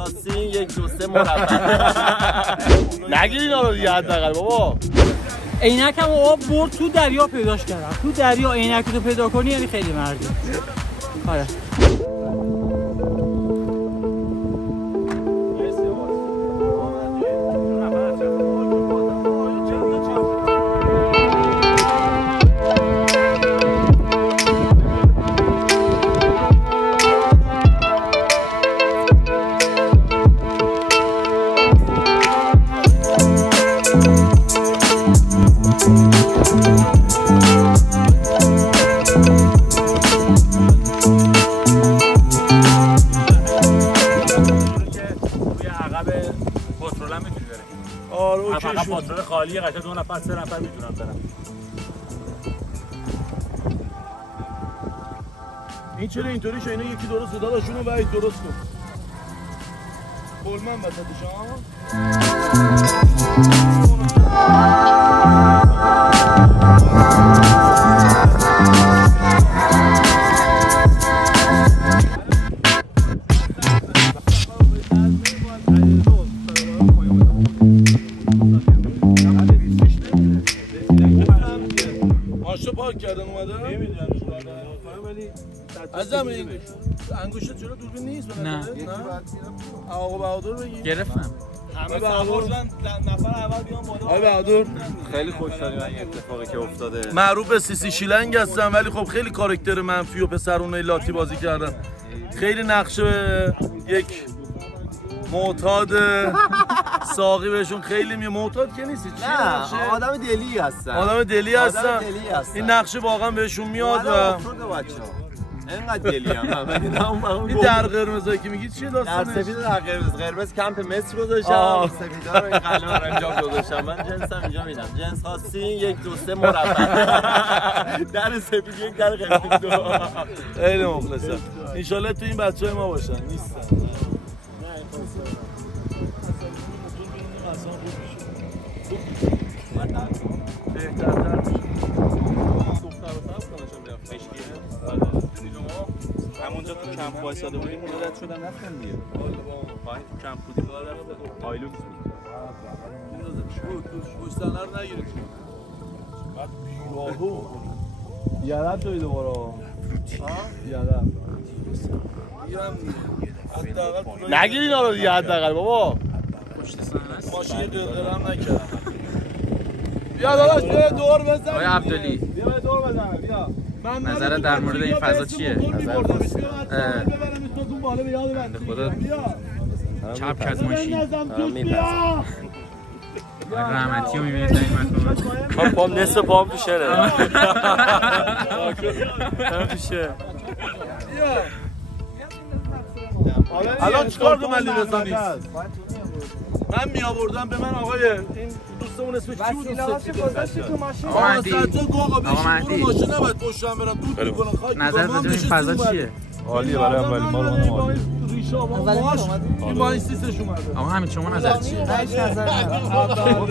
خاصی 1 2 3 مربع. نگیر اینا رو دیگه حداقل بابا. عینکم بابا برد تو دریا پیداش کردم. تو دریا عینکتو پیدا کنی یعنی خیلی مردی. آره. پاترون خالیه قشنگ 2 نفر 3 نفر میتونن برن. این چرا اینطوری شو؟ اینا یکی درست داداشونو وحید درست کن. کلمن وسطش ها. کردن اومده؟ نمیدونم ولی عزیزم انگشت جلو دوربین نیست؟ نه. آقا بهادر بگی گرفتم. همه سوار شدن نفر اول بیان بالا. آقا بهادر خیلی خوشحالم این اتفاقی که افتاده. معروف به سیسی شیلنگ هستن ولی خب خیلی کاراکتر منفی و پسرونه لاتی بازی کردن. خیلی نقشه یک معتاد ساقی بهشون خیلی معتاد که نیستی. نه آدم دلی هستن. آدم دلی هستن. این نقشه واقعا بهشون میاد و اینقدر دلی هم این در قرمزایی که میگید چیه داستانش؟ در سفید و در قرمز کمپ مصر گذاشتم. سفیدا رو این قلم رو اینجا گذاشتم. من جنسم اینجا میدم. جنس خاصی 1 2 3 مربع. در سفید 1 در قرمز 2. خیلی مخلصم. ان شاءالله تو این بچهای ما باشن. نیستن. بهترتر میشه. همونجا تو کمپ وایساده بودیم اونجا رد شدن رفتن دیگه. پایین تو کمپ بودیم رفتن. آیلوکس بود. پشتنه رو نگیرید. بعد یاهو یادت توی دوباره. یادت. نگیر اینا رو دیگه حداقل بابا. پشت صحنه است. ماشین قرقرم نکرد. بیا داداش بیا دور بزن. آقای عبدلی بیا دور بزن بیا. نظرت در مورد این فضا چیه؟ نظر خدا چپ کز ماشین رحمتی رو میبینید در این مکان. من پام نصف پام تو شهره. تو شهر. الان چیکار کنم علی رضا نیست؟ من می آوردم به من آقای این دوستمون اسمش چی بود؟ آقا مهدی آقا مهدی ماشین نباید پشتم برم دود میکنم خاک. نظرت راجع به این فضا چیه؟ عالیه برای اولین بار اومدم عالی. این با این سیستش اومده. آقا همین شما نظرت چیه؟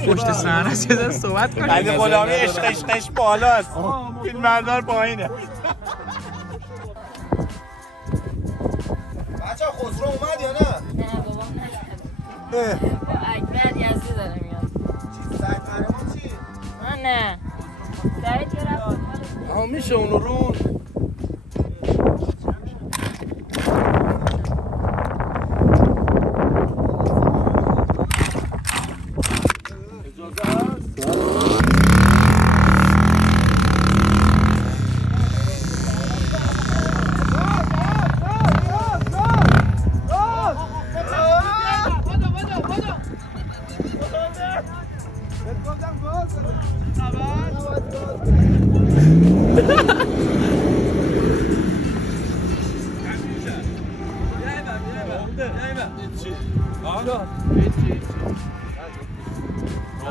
پشت صحنه است یه صحبت کنید. علی غلامی عشقش بالاست. فیلمبردار پایینه. بچه خسرو اومد یا نه؟ نه بابام نیومد. با اکبر یزدی داره میاد. چی سعید قهرمان چی؟ من نه. سعید که رفت. میشه اونو رو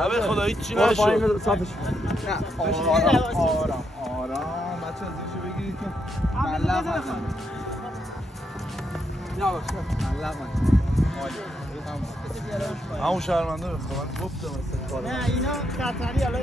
نه خدا هیچی نشد. آرام بچه از زیرشو بگیرید که ملق نزن. یواش ملق نزن. همون شرمنده بخوام گفتم اصلا نه اینا خطری الان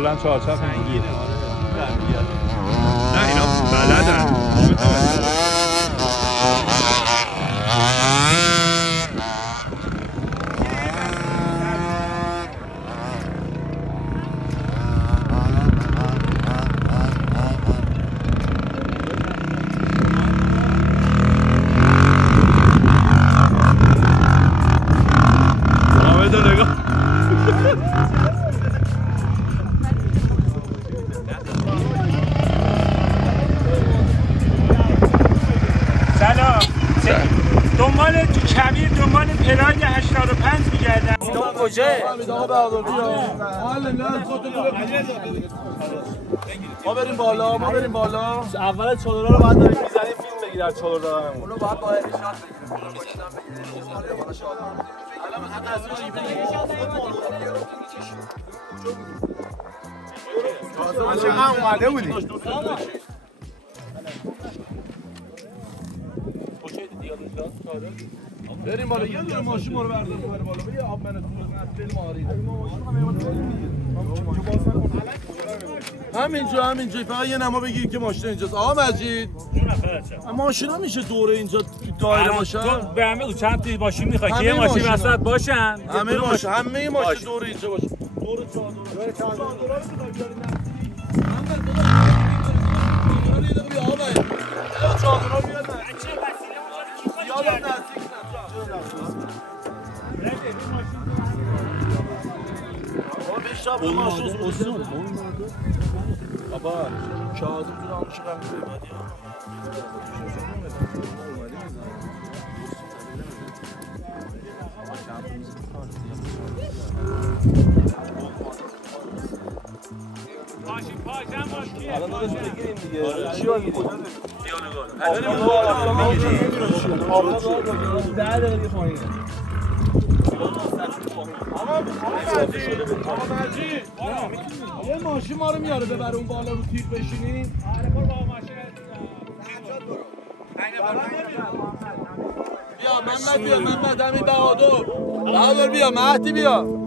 کلا چهارچرخ اینجوریه. نه اینا بلدن. ما بریم بالا اول چادرها رو باید داریم میزنیم فیلم بگیر از چادر دارممون. اونو باید با ارشاد بگیریم. چقدر اومده بودی؟ بریم بالا یه دونه ماشین ما رو بردار ببر بالا یه آب منو تو بریم آری همینجا فقط یه نما بگیر که ماشین اینجاست. آقا مجید ماشینا میشه دوره اینجا تو دایره باشن؟ به همه بگو چند تا ماشین میخوای که یه ماشین وسط باشن؟ همه ماشین دوره اینجا باشه. دوره چادر بابا کاظم تو نامش قبل اومدی ماشین پاکن ماشین الان دارش بگیریم دیگه چی باید بگیریم؟ یه ماشین ما رو میاره ببره اون بالا رو تیر بشینیم. آره برو با ماشین بیا محمد همین بهادر بیا مهدی بیا.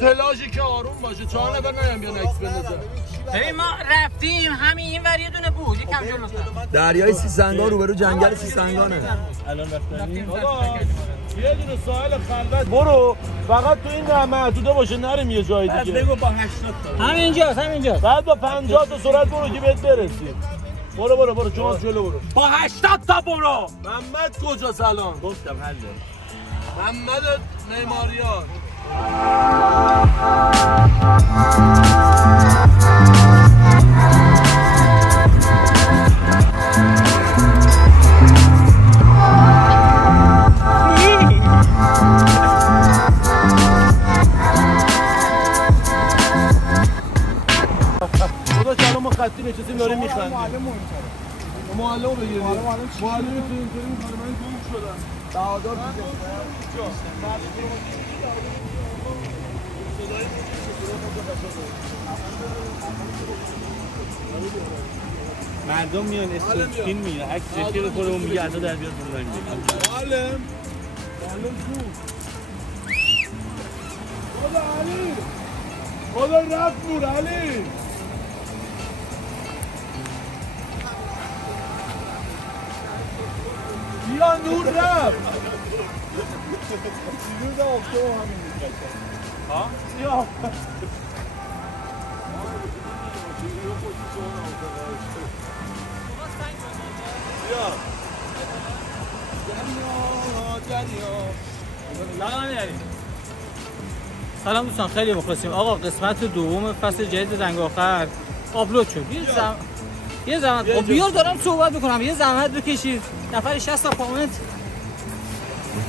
پلاژی که آروم باشه 4 نفر نیام بیان اکس بندازن. ببین ما رفتیم همین این ور یه دونه بود یکم جلوتر دریای سیسنگان روبرو جنگل سیسنگانه. الان رفتنیم یه دونه ساحل خلوت برو فقط تو این محدوده باشه نریم یه جای دیگه. بگو با 80 تا همینجاست بعد با 50 تا سرعت برو که بهت برسیم. برو چون جلو برو با 80 تا برو. محمد کجا سلام گفتم حل محمد معماریان. ما خطی نشستیم داریم میخندیم. معلم بگیریم. معلم اینطوری میخواد من گم شدم. بهادر مردم میان استین میاد عکس چشم خودمون میگه ادا در بیاد اون لاین معلم کو خدا رفت نور علی بیا نور رفت نور دا افتو همین ها بیا سلام دوستان خیلی مخلصیم. آقا قسمت دوم فصل جدید زنگ آخر آپلود شد. یه زحمت خب بیار دارم صحبت میکنم یه زحمت بکشید نفر 60 تا کامنت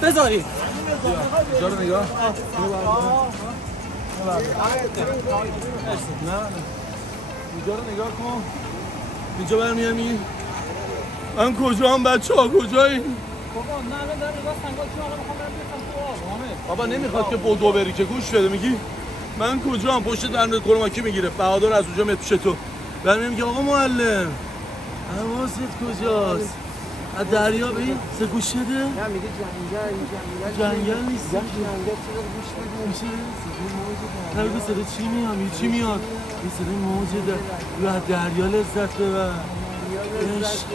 بذارید. اینجا رو نگاه اینجا رو نگاه کن. اینجا برمیامی من کجا هم بچه ها کجایی بابا نه الان دارم نگاه سنگا چون الان میخوام برم بیفتم تو آب حامد. بابا نمیخواد که بدو بری که گوش بده میگی من کجام پشت درمت کرماکی میگیره بهادر از اونجا میاد پیش تو بعد میگه آقا معلم حواست کجاست از دریا به این سه گوش شده؟ نه میگه جنگل نیست جنگل چرا گوش بده نه بگو صدا چی میاد چی میاد این صدا موجه در از دریا لذت ببر عشق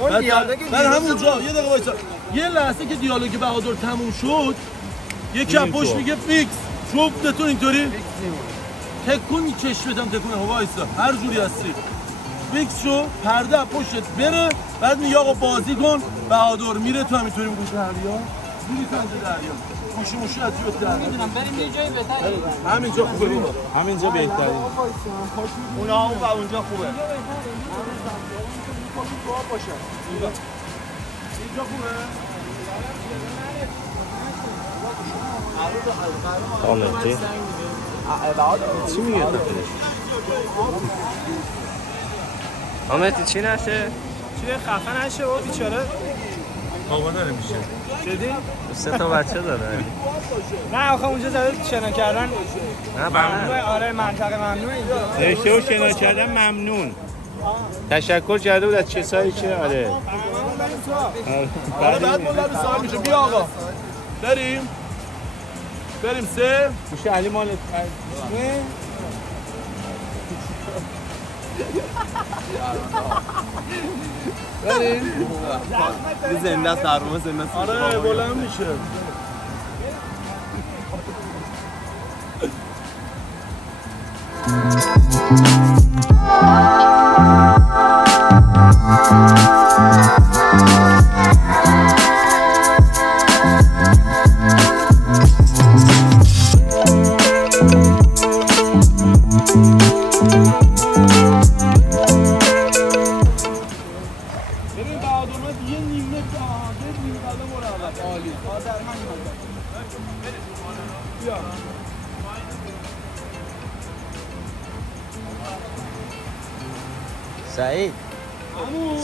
اون دیالوگ من همونجا یه دقیقه وایسا یه لحظه که دیالوگ بهادر تموم شد یکی از پشت میگه فیکس جفتتون اینطوری تکون چشمتم تکونه وایسا هر جوری هستی فیکس شو پرده از پشتت بره بعد میگه آقا بازی کن بهادر میره تو همینطوری میگه دریا میری تو دریا موشی از جوت دریا میدونم بریم یه جایی بهتره همینجا خوبه همینجا بهتره اونا اون و اونجا خوبه اینجا خوبه آمدی چی میگه تفیلش آمدی چی نشه؟ چی خفه نشه و بیچاره آقا داره میشه شدی؟ 3 تا بچه داره نه آخه اونجا زده شنا کردن نه ممنوعه آره منطقه ممنوعه اینجا نوشته و شنا کردن ممنون تشکر کرده بود از چه سایی چه آره آره بعد مولد سوال میشه بیا آقا بریم 3 میشه علی مال زنده است درمون زنده است آره بلند میشه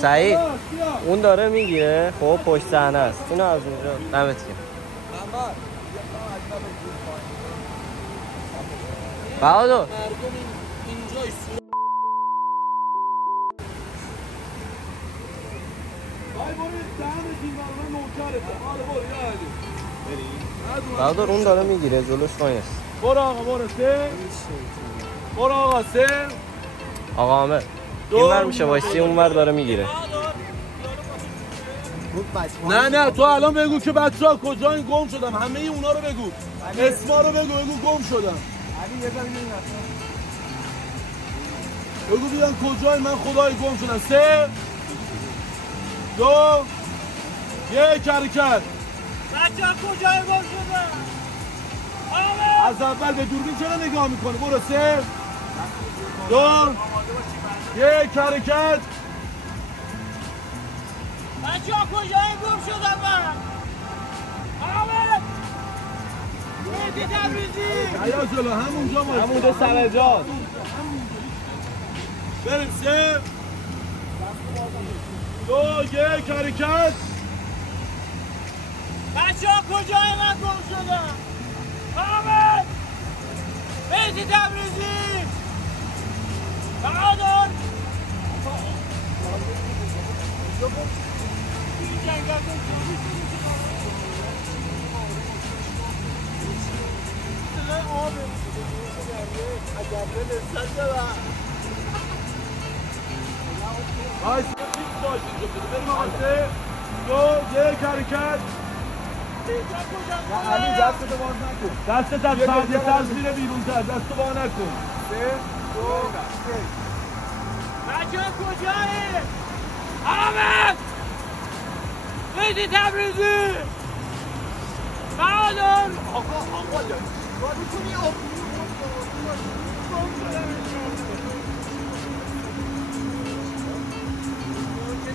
سعید اون داره میگیره خب پشت صحنه است اینو از اونجا دمت گرم بهادر بهادر اون داره میگیره جلوش وایس برو آقا برو 3 برو آقا 3 آقا عامر اینور میشه وایسی اونور داره میگیره نه تو الان بگو که بچه‌ها کجا گم شدم همه اونا رو بگو اسما رو بگو گم شدم علی یه زمین بگو بیان کجای من خدای گم شدم 3 2 1 حرکت بچه‌ها کجای گم شدن از اول به دوربین چرا نگاه میکنه برو 3 2 1 حرکت بچه‌ها کجای گم شدن من آمد مهدی تبریزی یا جلو همونجا ما همونجا سر جاست بریم 3 2 1 حرکت بچه‌ها کجای من گم شدن آمد مهدی تبریزی بهادر بریم آقا 3 2 1 حرکت علی دستتو باز نکن دستت از پرده سر زیر بیرون تر دستو با نکن 3 2 1 بچه‌ها کجایی آمد مهدی تبریزی بهادر آقا چیکار می‌کنی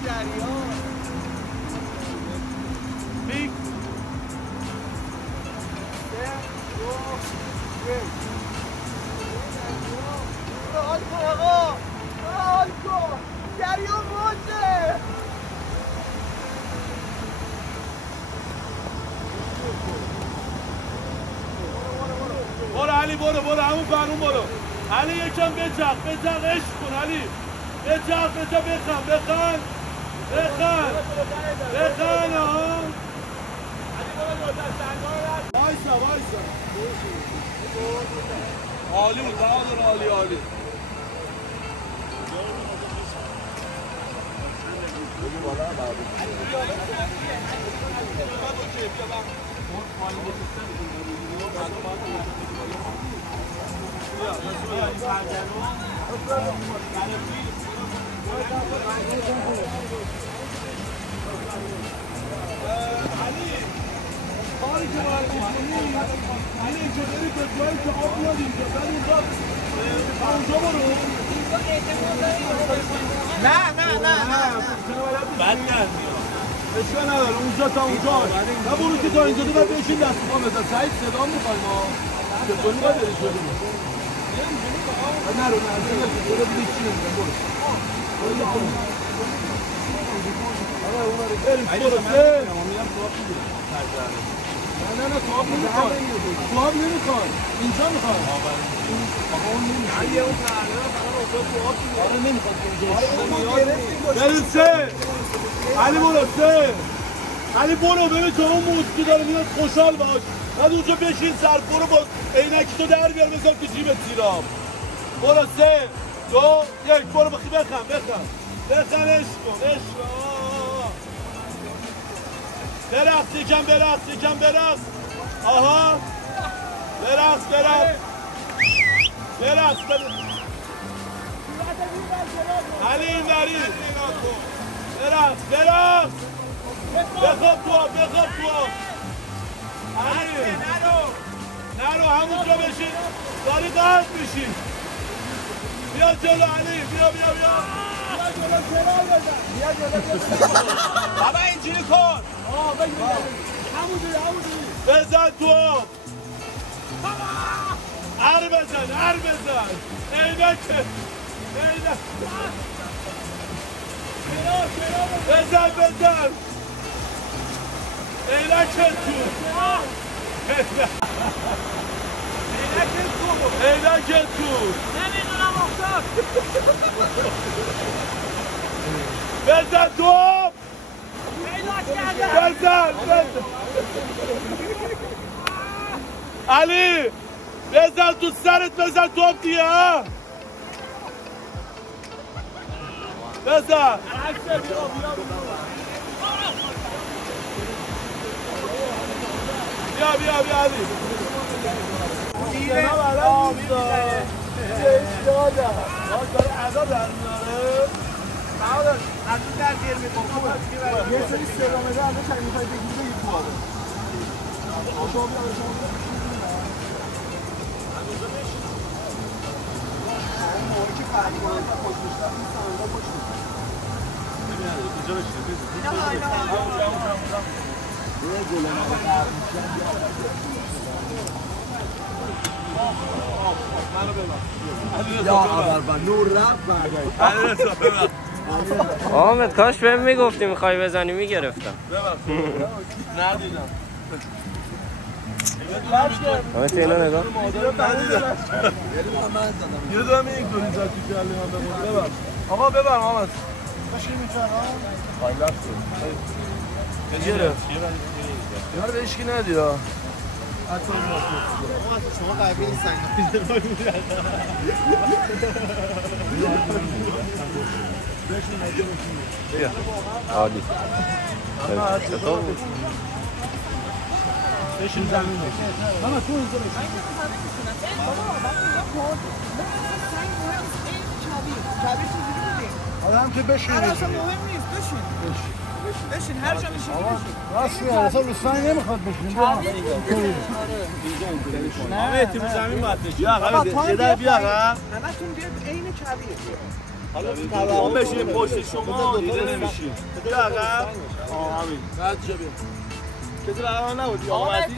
دریا بیگ 3 2 1 رها کن آقا رها کن دریا موجه برو همون فرون برو. علی یکم بچرخ عشق کن علی. بچرخ بخن آها. وایسا عالی بود عالی کاری که باید بکنی علی اینجا بری به جایی که آب بیاد اینجا بری اونجا برو نه بد کردی اشکال نداره اونجا تا اونجاست نه برو که تا اینجا باید بشین دست پا بزن سعید صدا میخوایم ها چطوری باید بری شدی نرو برو دیگه چی نمیدن برو نه تواب نمیخواد اینجا میخواد اون نمیخواد علی برو ببین تو اون موسکی داره میاد خوشحال باش بعد اونجا بشین سر برو با عینکی تو در بیار بذار که جیبت سیراب برو 3 2 1 برو بخن عشق یکم برقص آها برقص علی این بری برقص بخواب تو علی نرو همونجا بشین داری قرد میشی بیا جلو علی بیا بابا اینجوری کن بزن تو هر بزن عینکه بزن عینکه تو نمیدونم افتاد بزن تو بزن علی بزن تو سرت بزن تو دیگه ها بزن بیا علی یه سری سلامه ده همه چند میخوای بگیری بگیر تو آره موقعی که فرمان خوش بشتر نیست آنجا خوش آمد کاش بهم میگفتی میخوای بزنی میگرفتم ندیدم آمد اینو نگاه یه دارم این گوری زد تو کلی من ببر آقا ببر محمد باشی میتونم خواهی لفت کن یار به اشکی ندی ها شما قبیل سنگی بیا عالی بشین زمین ماما تو اینجا بشین کبیر چیزی بودیم آدم که بشین اصلا مهم نیست بشین هر جا بشین راست میاد اصلا رو سنگ نمیخواد بشین همه تیم زمین باید بشین یه در بیا همتون بیاد عین کبیر حالا اون بشین پشت شما دیده نمیشین بده عقب همین بعد جا بیا کسی برای من نبودی آمدی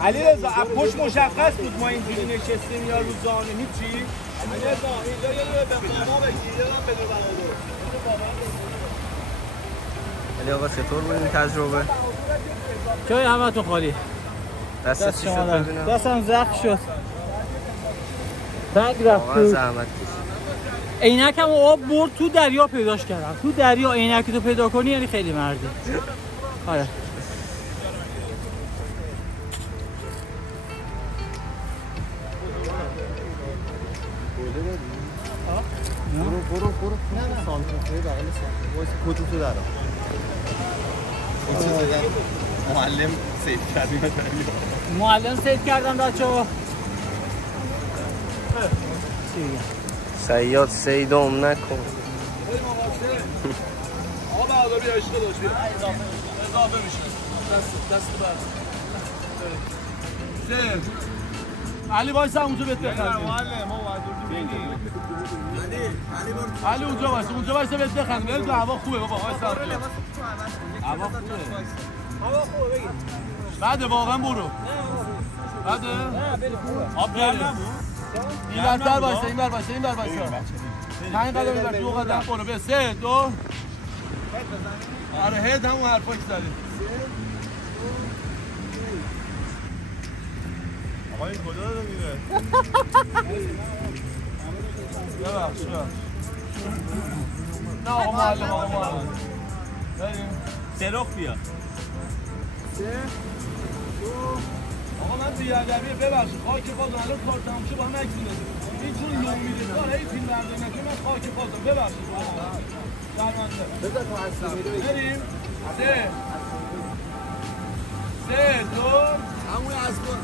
علی رضا از پشت مشخص بود ما اینجوری نشستیم یا رو زانه هیچی؟ علی رضا اینجا یه دونه به بابا بگیر یه دونه بدون بلده علی آقا چطور بود این تجربه؟ جای همتون خالی دست شما درد. دستم زخم شد. تنگ رفت. واقعا زحمت کشید. عینکم آب برد تو دریا پیداش کردم. تو دریا عینک تو پیدا کنی یعنی خیلی مردی. آره. برو سانتوفه بغل سانتوفه واسه کدوتو دارم این چیز دیگه معلم سیف کردیم معلم سیف کردم بچه‌ها صیاد صیدم نکن آقا بهادری عشق داشت بیا اضافه میشه دست بر علی وایسا اونجا بهت بخندیم علی اونجا وایسا بهت بخندیم ول کن هوا خوبه بابا وایسا هوا خوبه بگیر بعد واقعا برو بعد آب گرم این برتر وایسا این بر وایسا 5 قدم این بر 2 قدم برو به 3 2 آره هد همون حرفا که زدی آقا این کجا داره میره؟ ببخش نه آقا معلم بریم سرخ بیا آقا من بیادبیه ببخشید خاک بازم الان کار تموم شه با هم عکس بزنیم این چون لوم میده داره این فیلم برداری نکنه من خاک بازم ببخشید شرمنده بذار تو هستی میره بریم 3 2 همون اسبا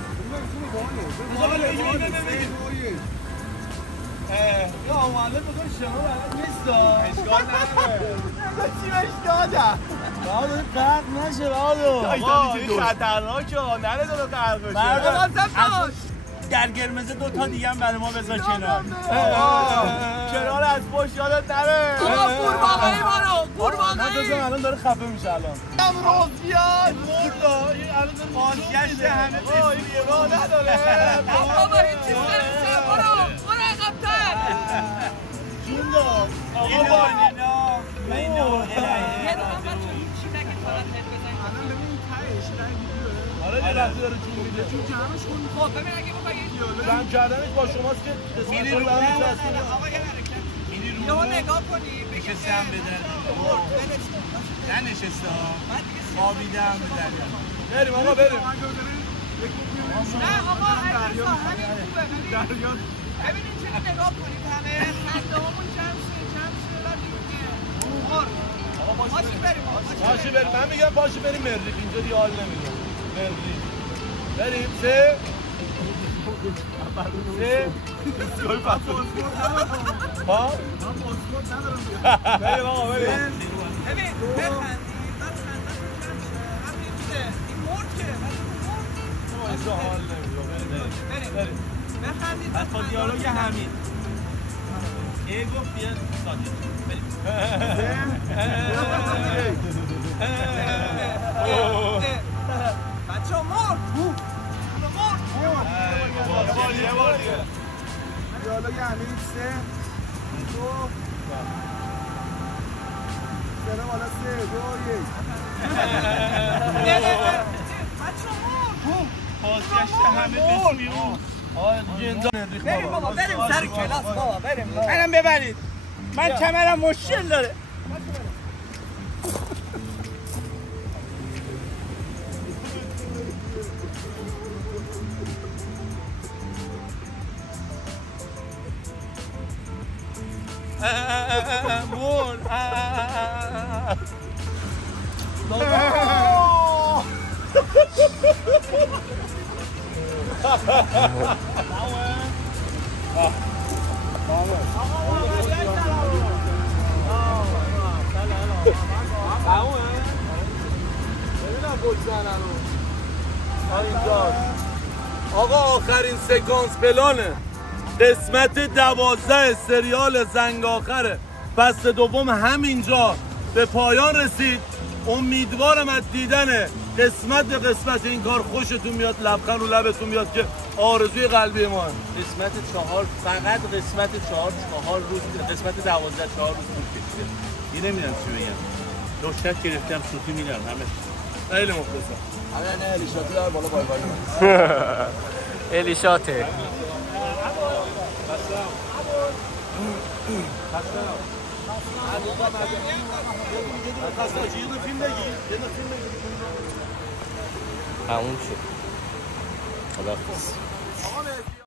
یا معلم بگم شما بلد نیستا اشکال نداره چی بهش دادم بابا قرق نشه بابا این خطرناکه نره دارو قرق بشه مردم در قرمز 2 تا دیگه هم برای ما بذار کنار کنار از پشت یادت نره آقا قورباغه من بزن الان داره خفه میشه الان روز بیاد مردا این الان داره بازگشت همه این راه نداره بابا این چیز نمیشه برو عقب‌تر جون دار آقا با اینا یه دو نفر چی نگه فقط هد بزنید الان ببین تهش رنگ آره یه لحظه داره جون میده چون جمعش کن خب ببین اگه بخوایی جمع کردنش با شماست که میری رو آقا یه حرکت میری رو یهو نگاه کنی بگه نشسته هم به در ننشسته ها خوابیده هم به دریا بریم آقا بریم نه آقا همین خوبه ببین این چه نگاه کنید همه خنده همون جمع شه بعد دیگه روغار پاشی بریم من میگم پاشی بریم مریخ اینجا دیگه حال نمیده مریخ بریم 3 ها بریم آقا بریم ببین بخندید بعد خندتون جمع شه همین چیزه این مرد که اینجا حال نمیده بریم بخندید پس با دیالوگ همین ای گفت بیاد ساکت بریم بچه ها مرد یه بار دیگه دیالوگ همین 3 2 سلام حالا 3 2 1 بچه ها مرد بازگشت همه بسم بیرون بریم بابا بریم سر کلاس بابا بریم منم ببرید من کمرم مشکل داره مون آقا آخرین سکانس پلانه قسمت 12 سریال زنگ آخره فصل دوم همینجا به پایان رسید امیدوارم از دیدن قسمت به قسمت این کار خوشتون میاد لبخند رو لبتون میاد که آرزوی قلبی ما قسمت 4 فقط قسمت 4 روز قسمت 12 4 روز طول کشیده. نمیدونم چی بگم. داشتک گرفتم سوتی میدم همه خیلی مخلصم. همین الیشاتی در بالا بای بای. الیشاته. تموم شد. خداحافظ.